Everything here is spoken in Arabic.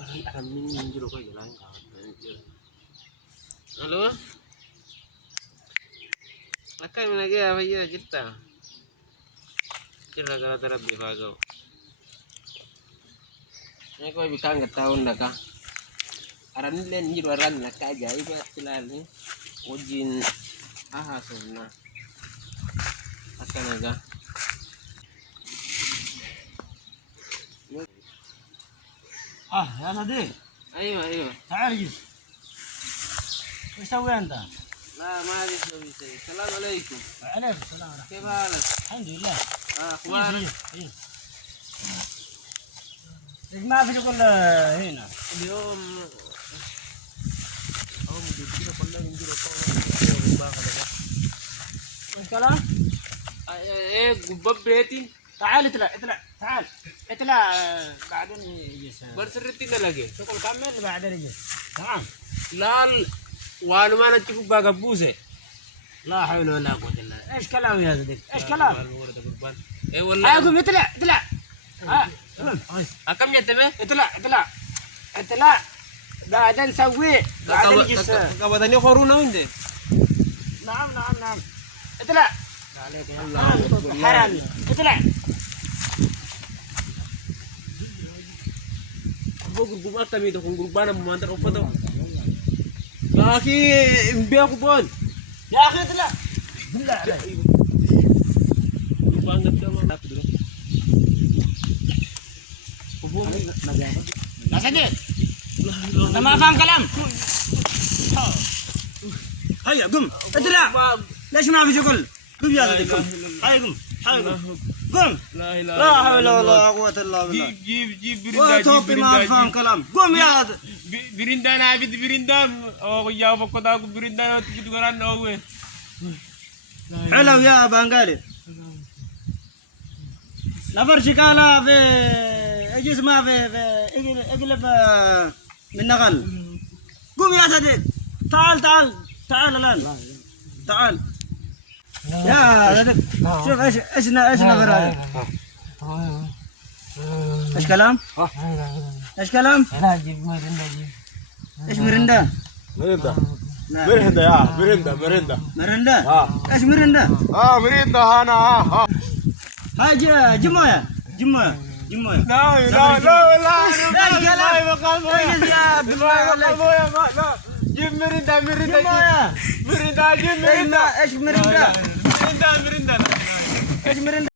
akan minjil ko yun lang. Halo? Akan lagi apa ya kita? Kita kalau terlebih bagus. Ini kau bikin ketahuan nak? Aran len jiru aran nak aja ibu silali. Ujin ahasuna. Akan aja. يا صديق. ايوه تعال جلس. ايش تسوي انت؟ لا ما ادري اسوي شيء. السلام عليكم. وعليكم السلام. كيف حالك؟ الحمد لله. اخبارك؟ جلس. ليش ما في شغل هنا؟ اليوم مدير كده كلنا بنجي ايش كلام؟ ايه قباب بيتي تعال اطلع تعال اطلع بعدين يجلس. برسرتي لك شغل كمل بعدين يجلس. تمام. لا وانا ما نتشوف بقى بوسه. لا حول ولا قوة الا بالله. ايش كلام يا صديق؟ ايش كلام؟ ايه والله قوم اطلع. كم يتبه؟ اطلع بعدين نسويه بعدين يجلس. قبضني خورونا وين؟ نعم اطلع. عليك يا الله حرامي اطلع. Aku grup kami itu grupan memantar apa tuh? Laki imbiak pun. يا اخي اطلع بالله عليك. Grup banget sama tapi dulu. لا صديق انت ما فاهم كلام. هيا قم اطلع. ليش ما في شغل؟ قم يا صديق قم. هيا قم قم. لا حول ولا قوة الا بالله. جيب وتوبي ما فاهم كلام. قم يا Birinda na abit birinda. Oh ya pokok aku birinda gitu kan oh we. حلو يا بنغالي. نفر شكالة في اجلس ما في اقلب من نغل. قم يا صديق. تعال الان. تعال يا صديق. شوف ايش نفر هذا. ايش كلام؟ ايش كلام؟ لا جيب مرندا جيب. ايش مرندا؟ مرندا يا مرندا ايش مرندا؟ مرندا انا هاي جمويه لا جيب مرندا ايش مرندا؟ ايش مرندا؟